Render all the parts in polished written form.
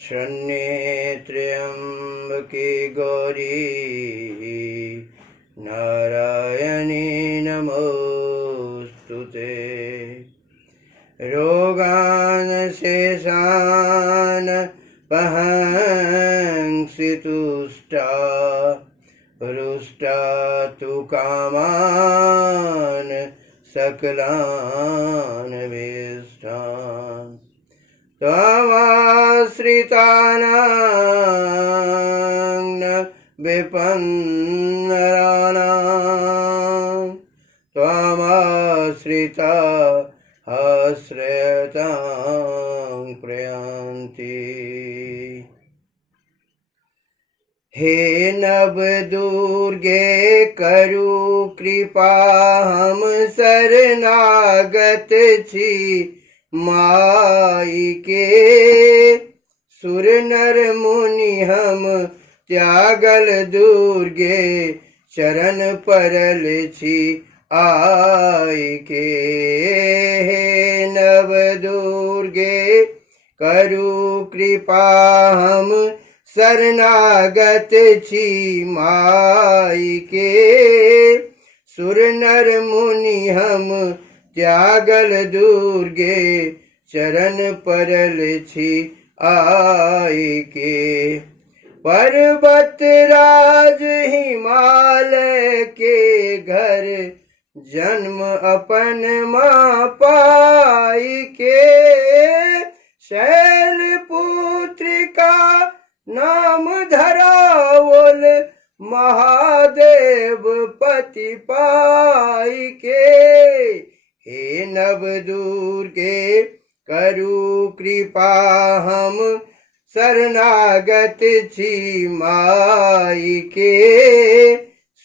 शरण्ये त्र्यम्बके गौरी नारायणी नमोस्तुते। रोगान् शेषान् पहंसि तुष्टा रुष्टा तु कामान् सकलान् वेष्टान्। त्वमाश्रितानां न विपन्नराणां त्वमाश्रिता आश्रयतां प्रयान्ति। हे नवदुर्गे करु कृपा हम शरणागत छी माई के। सुर नर मुनि हम त्यागल दुर्गे चरण परल छी आई के। हे नव दुर्गे करु कृपा हम शरणागत छी माई के। सुर नर मुनि हम त्यागल दुर्गे चरण परल छी आई के। पर्वत राज हिमालय के घर जन्म अपन माँ पाई के। शैलपुत्री का नाम धरावल महादेव पति पाई के। हे नव दुर्गे करु कृपा हम शरणागत छी माई के।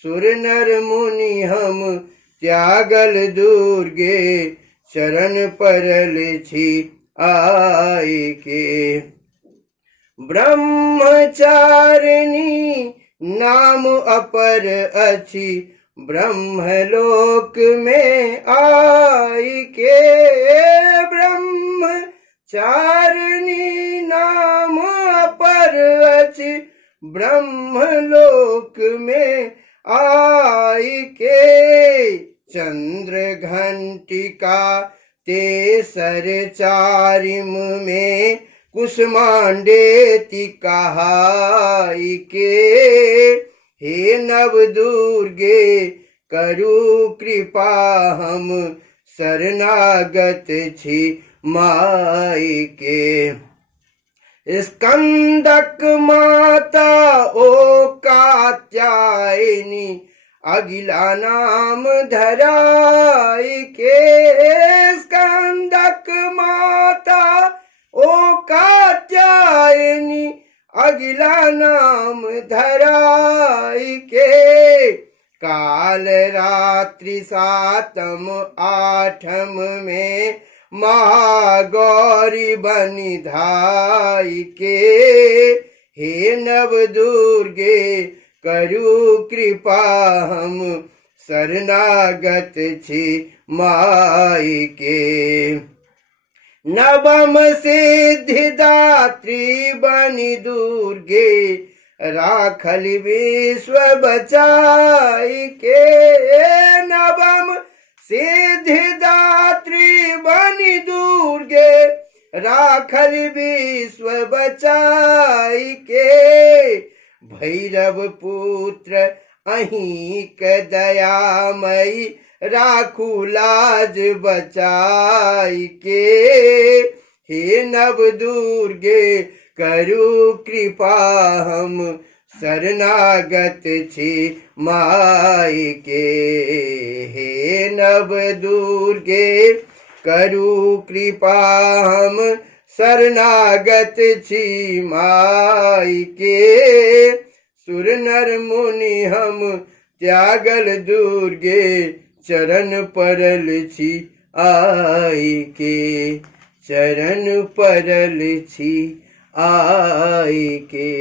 सुर नर मुनि हम त्यागल दुर्गे चरण परल छी आई के। ब्रह्मचारिणी नाम अपर अछि ब्रह्मलोक में आई के। ब्रह्मचारिणी नाम अपर अछि ब्रह्मलोक में आई के। चंद्र घंटिका तेसर चारिम में कुष्मांडेति कहाई के। हे नव दुर्गे करु कृपा हम शरणागत छी माई के। स्कंदक माता ओ कात्यायनी अगिला नाम धराई के। स्कंदक माता ओ कात्यायनी अगिला नाम धराई के। काल रात्रि सातम आठम में महागौरी बनि धाई के। हे नव दुर्गे करु कृपा हम शरणागत छी माई के। नवम सिद्धिदात्री बनि दुर्गे राखल विश्व बचाई के। नवम सिद्धिदात्री बनि दुर्गे राखल विश्व बचाई के। भैरव पुत्र अहिंक दयामयी राखू लाज बचाई के। हे नव दुर्गे करु कृपा हम शरणागत छी माई के। हे नव दुर्गे करु कृपा हम शरणागत छी माई के। सुर नर मुनि हम त्यागल दुर्गे चरण परल छी आई के। चरण परल छी आई के।